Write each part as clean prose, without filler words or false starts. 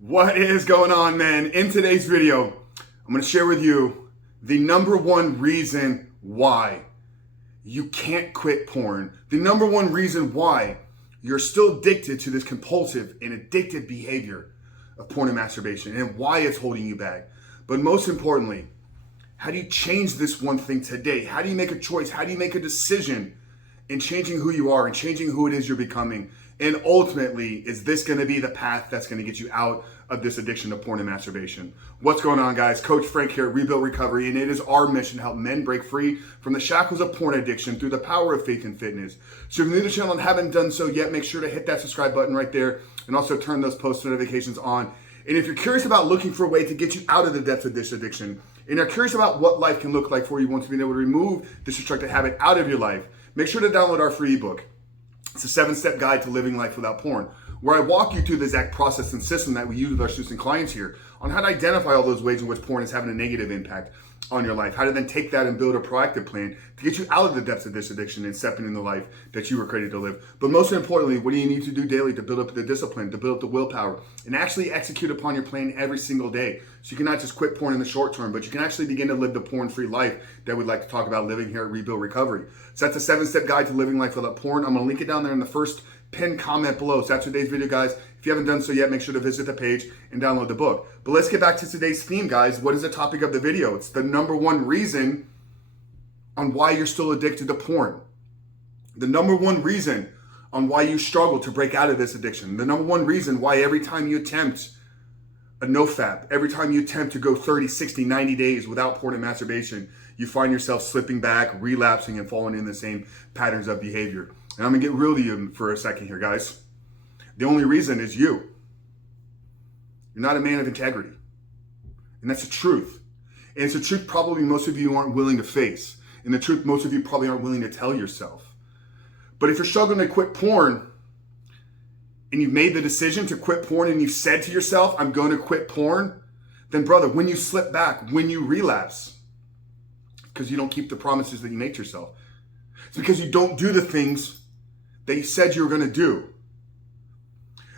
What is going on, man? In today's video, I'm going to share with you the number one reason why you can't quit porn. The number one reason why you're still addicted to this compulsive and addictive behavior of porn and masturbation, and why it's holding you back. But most importantly, how do you change this one thing today? How do you make a choice? How do you make a decision in changing who you are and changing who it is you're becoming? And ultimately, is this going to be the path that's going to get you out of this addiction to porn and masturbation? What's going on, guys? Coach Frank here, Rebuild Recovery, and it is our mission to help men break free from the shackles of porn addiction through the power of faith and fitness. So if you're new to the channel and haven't done so yet, make sure to hit that subscribe button right there and also turn those post notifications on. And if you're curious about looking for a way to get you out of the depths of this addiction, and you're curious about what life can look like for you once you've been able to remove this destructive habit out of your life, make sure to download our free ebook. It's a 7-step guide to living life without porn, where I walk you through the exact process and system that we use with our students and clients here on how to identify all those ways in which porn is having a negative impact on your life, how to then take that and build a proactive plan to get you out of the depths of this addiction and stepping in the life that you were created to live. But most importantly, what do you need to do daily to build up the discipline, to build up the willpower, and actually execute upon your plan every single day? So you can not just quit porn in the short term, but you can actually begin to live the porn-free life that we'd like to talk about living here at Rebuild Recovery. So that's a 7-step guide to living life without porn. I'm gonna link it down there in the first pinned comment below. So that's today's video, guys. If you haven't done so yet, make sure to visit the page and download the book. But let's get back to today's theme, guys. What is the topic of the video? It's the number one reason on why you're still addicted to porn. The number one reason on why you struggle to break out of this addiction. The number one reason why every time you attempt a NoFap, every time you attempt to go 30, 60, 90 days without porn and masturbation, you find yourself slipping back, relapsing, and falling in the same patterns of behavior. And I'm gonna get real to you for a second here, guys. The only reason is you. You're not a man of integrity. And that's the truth. And it's the truth probably most of you aren't willing to face. And the truth most of you probably aren't willing to tell yourself. But if you're struggling to quit porn, and you've made the decision to quit porn, and you've said to yourself, I'm going to quit porn, then brother, when you slip back, when you relapse, because you don't keep the promises that you make to yourself, it's because you don't do the things that you said you were going to do.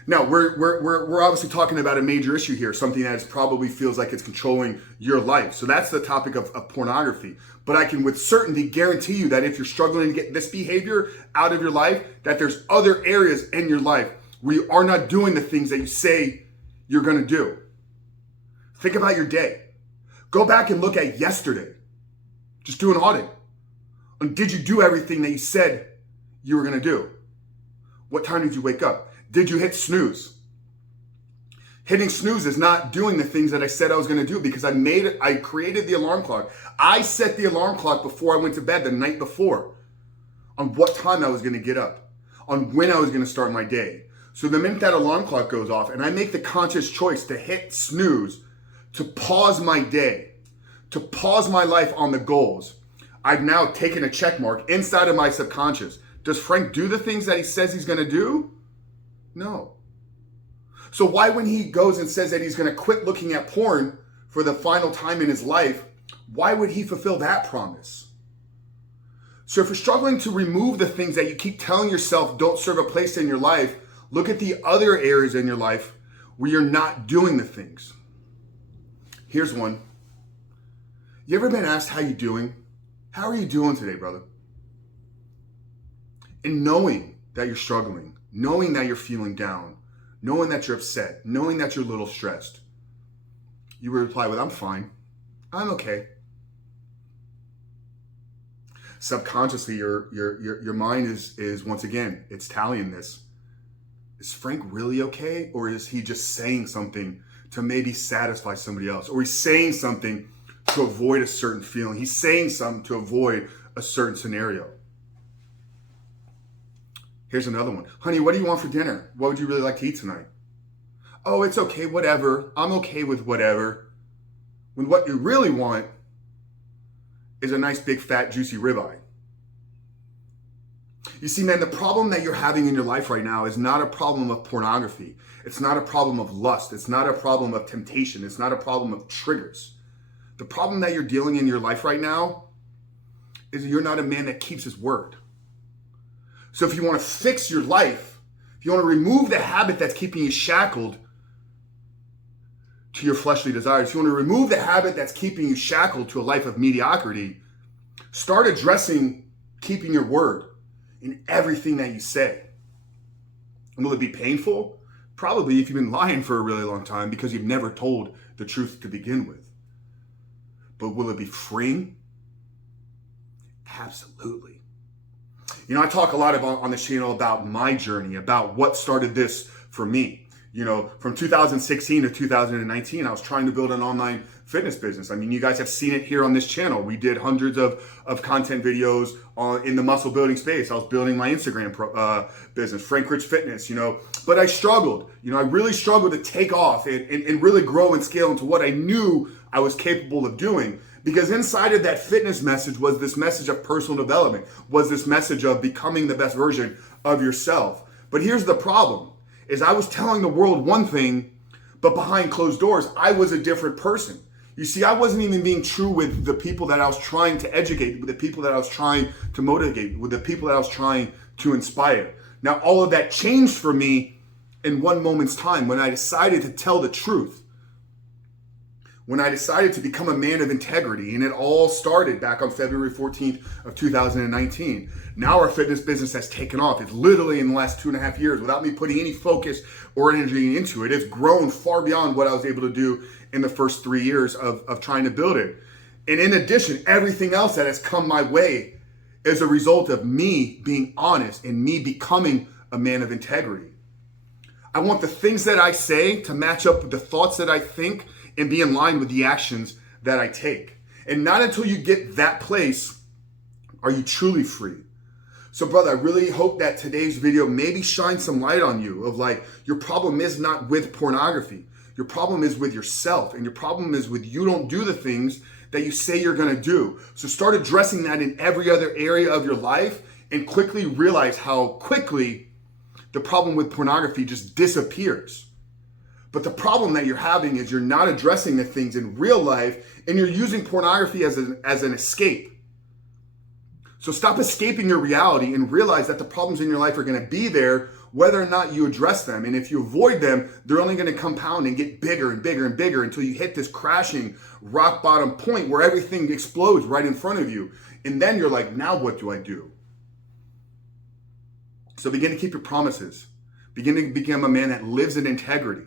Now, we're obviously talking about a major issue here, something that probably feels like it's controlling your life. So that's the topic of pornography. But I can with certainty guarantee you that if you're struggling to get this behavior out of your life, that there's other areas in your life where you are not doing the things that you say you're going to do. Think about your day. Go back and look at yesterday. Just do an audit. And did you do everything that you said you were going to do? What time did you wake up? Did you hit snooze? Hitting snooze is not doing the things that I said I was going to do, because I created the alarm clock. I set the alarm clock before I went to bed the night before on what time I was going to get up, on when I was going to start my day. So the minute that alarm clock goes off and I make the conscious choice to hit snooze, to pause my day, to pause my life on the goals, I've now taken a check mark inside of my subconscious. Does Frank do the things that he says he's going to do? No. So why, when he goes and says that he's going to quit looking at porn for the final time in his life, why would he fulfill that promise? So if you're struggling to remove the things that you keep telling yourself don't serve a place in your life, look at the other areas in your life where you're not doing the things. Here's one. You ever been asked how you doing? How are you doing today, brother? And knowing that you're struggling, knowing that you're feeling down, knowing that you're upset, knowing that you're a little stressed, you would reply with, I'm fine. I'm okay. Subconsciously, your mind is once again, it's tallying this. Is Frank really okay? Or is he just saying something to maybe satisfy somebody else? Or he's saying something to avoid a certain feeling. He's saying something to avoid a certain scenario. Here's another one. Honey, what do you want for dinner? What would you really like to eat tonight? Oh, it's okay, whatever. I'm okay with whatever. When what you really want is a nice, big, fat, juicy ribeye. You see, man, the problem that you're having in your life right now is not a problem of pornography. It's not a problem of lust. It's not a problem of temptation. It's not a problem of triggers. The problem that you're dealing in your life right now is you're not a man that keeps his word. So if you want to fix your life, if you want to remove the habit that's keeping you shackled, to your fleshly desires, if you want to remove the habit that's keeping you shackled to a life of mediocrity, start addressing keeping your word in everything that you say. And will it be painful? Probably, if you've been lying for a really long time because you've never told the truth to begin with. But will it be freeing? Absolutely. You know, I talk a lot on this channel about my journey, about what started this for me. You know, from 2016 to 2019, I was trying to build an online fitness business. I mean, you guys have seen it here on this channel. We did hundreds of content videos in the muscle building space. I was building my Instagram business, Frank Rich Fitness, you know, but I struggled. You know, I really struggled to take off and really grow and scale into what I knew I was capable of doing. Because inside of that fitness message was this message of personal development, was this message of becoming the best version of yourself. But here's the problem, is I was telling the world one thing, but behind closed doors, I was a different person. You see, I wasn't even being true with the people that I was trying to educate, with the people that I was trying to motivate, with the people that I was trying to inspire. Now, all of that changed for me in one moment's time when I decided to tell the truth. When I decided to become a man of integrity, and it all started back on February 14th of 2019. Now our fitness business has taken off. It's literally in the last 2.5 years, without me putting any focus or energy into it, it's grown far beyond what I was able to do in the first 3 years of trying to build it. And in addition, everything else that has come my way is a result of me being honest and me becoming a man of integrity. I want the things that I say to match up with the thoughts that I think and be in line with the actions that I take. And not until you get that place are you truly free. So brother, I really hope that today's video maybe shines some light on you of like, your problem is not with pornography. Your problem is with yourself, and your problem is with you don't do the things that you say you're gonna do. So start addressing that in every other area of your life and quickly realize how quickly the problem with pornography just disappears. But the problem that you're having is you're not addressing the things in real life, and you're using pornography as an escape. So stop escaping your reality and realize that the problems in your life are going to be there whether or not you address them. And if you avoid them, they're only going to compound and get bigger and bigger and bigger until you hit this crashing rock bottom point where everything explodes right in front of you. And then you're like, now what do I do? So begin to keep your promises. Begin to become a man that lives in integrity.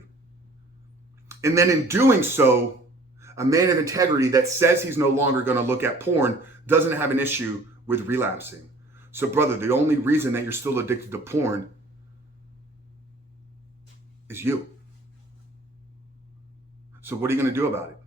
And then in doing so, a man of integrity that says he's no longer going to look at porn doesn't have an issue with relapsing. So brother, the only reason that you're still addicted to porn is you. So what are you going to do about it?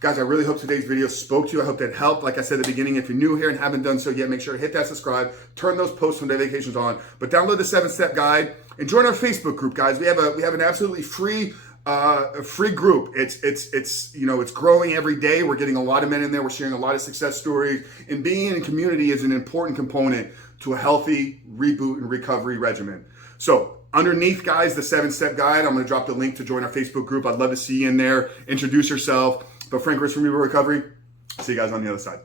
Guys, I really hope today's video spoke to you. I hope that helped. Like I said at the beginning, if you're new here and haven't done so yet, make sure to hit that subscribe, turn those post notifications on, but download the 7-step guide and join our Facebook group, guys. We have an absolutely free group. It's growing every day. We're getting a lot of men in there. We're sharing a lot of success stories, and being in community is an important component to a healthy reboot and recovery regimen. So underneath, guys, the 7-step guide, I'm going to drop the link to join our Facebook group. I'd love to see you in there. Introduce yourself. But Frank Rich from Ebook Recovery. See you guys on the other side.